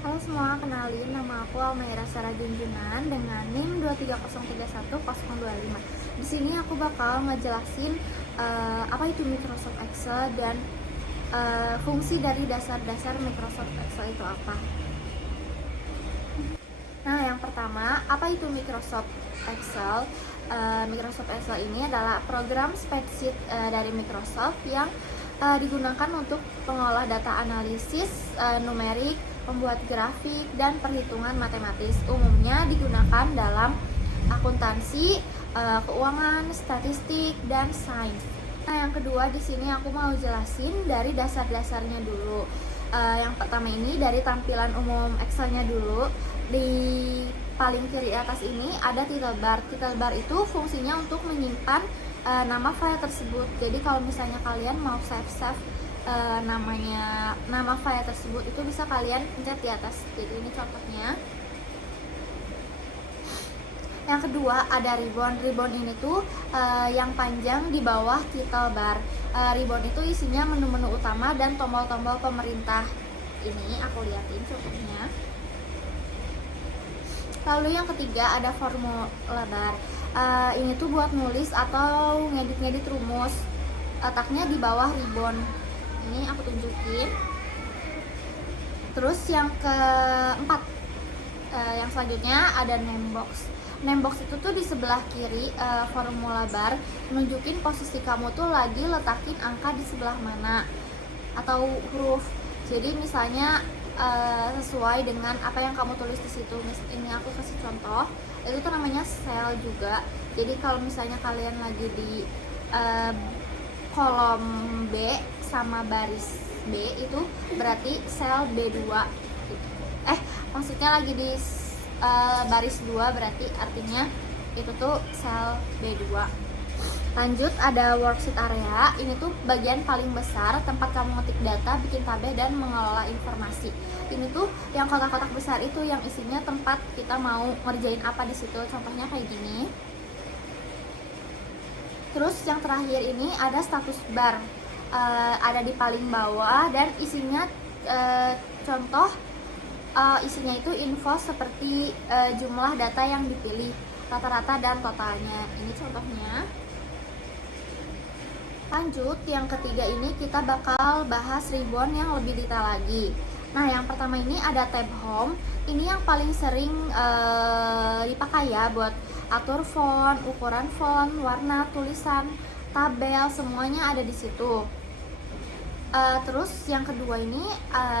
Halo semua, kenalin nama aku Almaira Sarah Junjunan dengan NIM 230310025. Di sini aku bakal ngejelasin apa itu Microsoft Excel dan fungsi dari dasar-dasar Microsoft Excel itu apa. Nah, yang pertama, apa itu Microsoft Excel? Microsoft Excel ini adalah program spreadsheet dari Microsoft yang digunakan untuk pengolah data analisis numerik, membuat grafik, dan perhitungan matematis. Umumnya digunakan dalam akuntansi, keuangan, statistik, dan sains. Nah, yang kedua di sini aku mau jelasin dari dasar-dasarnya dulu. Yang pertama ini dari tampilan umum Excel-nya dulu. Di paling kiri atas ini ada title bar. Title bar itu fungsinya untuk menyimpan nama file tersebut. Jadi kalau misalnya kalian mau save nama file tersebut, itu bisa kalian pencet di atas. Jadi ini contohnya. Yang kedua ada ribbon. Ribbon ini tuh yang panjang di bawah title bar. Ribbon itu isinya menu-menu utama dan tombol-tombol pemerintah. Ini aku liatin contohnya. Lalu yang ketiga ada formula bar. Ini tuh buat nulis atau ngedit-ngedit rumus. Letaknya di bawah ribbon. Ini aku tunjukin. Terus yang keempat, yang selanjutnya ada name box. Name box itu tuh di sebelah kiri formula bar, nunjukin posisi kamu tuh lagi letakin angka di sebelah mana atau huruf. Jadi misalnya sesuai dengan apa yang kamu tulis di situ. Ini aku kasih contoh. Itu tuh namanya cell juga. Jadi kalau misalnya kalian lagi di kolom B sama baris B, itu berarti sel B2 gitu. Maksudnya lagi di baris 2, berarti artinya itu tuh sel B2. Lanjut ada worksheet area. Ini tuh bagian paling besar tempat kamu ngetik data, bikin tabel, dan mengelola informasi. Ini tuh yang kotak-kotak besar itu yang isinya tempat kita mau ngerjain apa di situ. Contohnya kayak gini. Terus yang terakhir ini ada status bar. Ada di paling bawah dan isinya contoh isinya itu info seperti jumlah data yang dipilih, rata-rata dan totalnya. Ini contohnya. Lanjut, yang ketiga ini kita bakal bahas ribbon yang lebih detail lagi. Nah, yang pertama ini ada tab home. Ini yang paling sering dipakai ya buat atur font, ukuran font, warna, tulisan, tabel, semuanya ada di situ. Terus yang kedua ini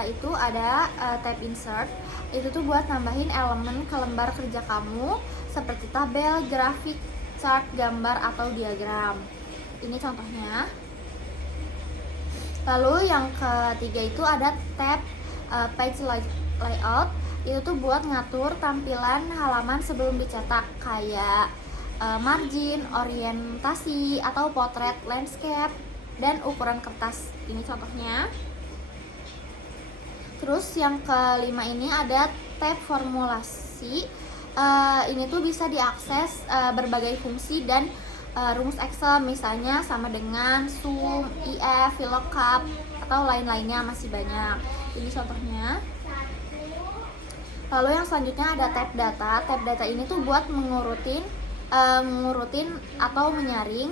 itu ada tab insert. Itu tuh buat nambahin elemen ke lembar kerja kamu seperti tabel, grafik, chart, gambar, atau diagram. Ini contohnya. Lalu yang ketiga itu ada tab page layout. Itu tuh buat ngatur tampilan halaman sebelum dicetak, kayak margin, orientasi, atau potret, landscape, dan ukuran kertas. Ini contohnya. Terus yang kelima ini ada tab formulasi. Ini tuh bisa diakses berbagai fungsi dan rumus Excel, misalnya sama dengan sum, if, VLOOKUP, atau lain-lainnya, masih banyak. Ini contohnya. Lalu yang selanjutnya ada tab data. Tab data ini tuh buat mengurutin atau menyaring,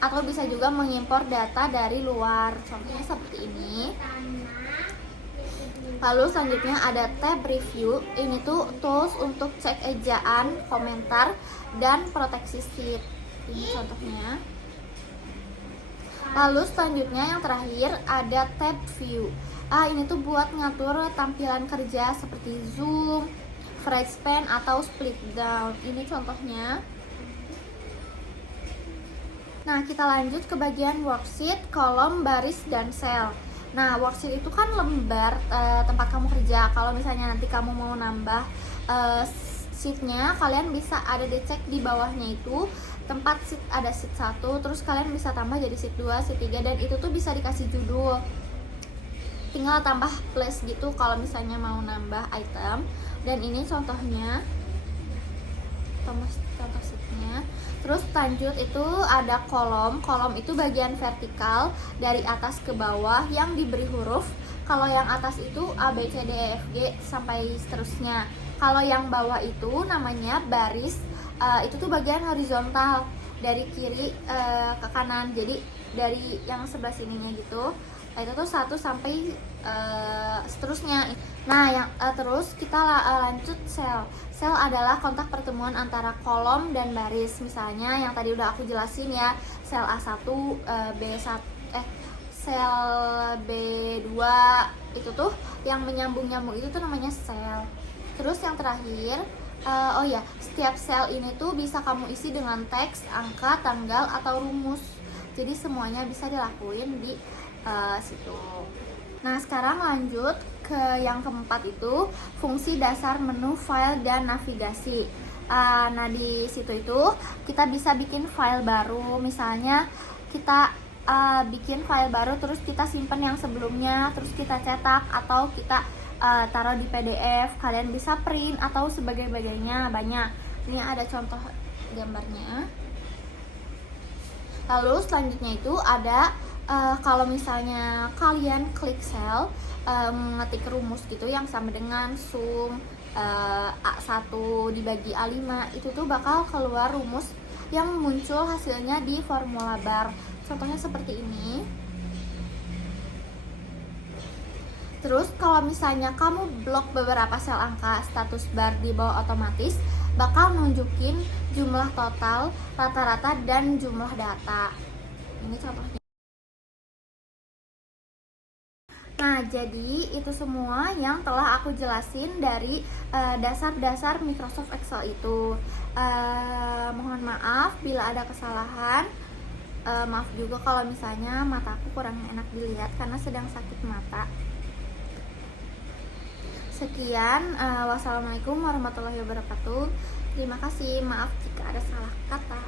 atau bisa juga mengimpor data dari luar. Contohnya seperti ini. Lalu selanjutnya ada tab review. Ini tuh tools untuk cek ejaan, komentar, dan proteksi sheet. Ini contohnya. Lalu selanjutnya yang terakhir ada tab view. Ini tuh buat ngatur tampilan kerja seperti zoom, free span, atau split down. Ini contohnya. Nah, kita lanjut ke bagian worksheet, kolom, baris, dan sel. Nah, worksheet itu kan lembar tempat kamu kerja. Kalau misalnya nanti kamu mau nambah sheetnya, kalian bisa ada dicek di bawahnya itu tempat sheet, ada sheet 1, terus kalian bisa tambah jadi sheet 2, sheet 3, dan itu tuh bisa dikasih judul. Tinggal tambah plus gitu kalau misalnya mau nambah item. Dan ini contohnya, contoh sheetnya. Terus lanjut itu ada kolom. Kolom itu bagian vertikal dari atas ke bawah yang diberi huruf Kalau yang atas itu A, B, C, D, E, F, G sampai seterusnya. Kalau yang bawah itu namanya baris, itu tuh bagian horizontal dari kiri ke kanan. Jadi dari yang sebelah sininya gitu, itu tuh 1 sampai seterusnya. Nah, yang terus kita lanjut sel. Sel adalah kontak pertemuan antara kolom dan baris. Misalnya yang tadi udah aku jelasin ya, sel A1, B1, sel B2 itu tuh yang menyambung-nyambung itu tuh namanya sel. Terus yang terakhir, oh ya, setiap sel ini tuh bisa kamu isi dengan teks, angka, tanggal, atau rumus. Jadi semuanya bisa dilakuin di situ. Nah, sekarang lanjut ke yang keempat itu fungsi dasar menu file dan navigasi. Nah, di situ itu kita bisa bikin file baru. Misalnya kita bikin file baru terus kita simpen yang sebelumnya, terus kita cetak atau kita taruh di PDF. Kalian bisa print atau sebagainya, banyak. Ini ada contoh gambarnya. Lalu selanjutnya itu ada kalau misalnya kalian klik sel, ngetik rumus gitu yang sama dengan sum A1 dibagi A5, itu tuh bakal keluar rumus yang muncul hasilnya di formula bar. Contohnya seperti ini. Terus kalau misalnya kamu blok beberapa sel angka, status bar di bawah otomatis bakal nunjukin jumlah total, rata-rata, dan jumlah data. Ini contohnya. Nah, jadi itu semua yang telah aku jelasin dari dasar-dasar Microsoft Excel itu. Mohon maaf bila ada kesalahan. Maaf juga kalau misalnya mataku kurang enak dilihat karena sedang sakit mata. Sekian, wassalamualaikum warahmatullahi wabarakatuh. Terima kasih, maaf jika ada salah kata.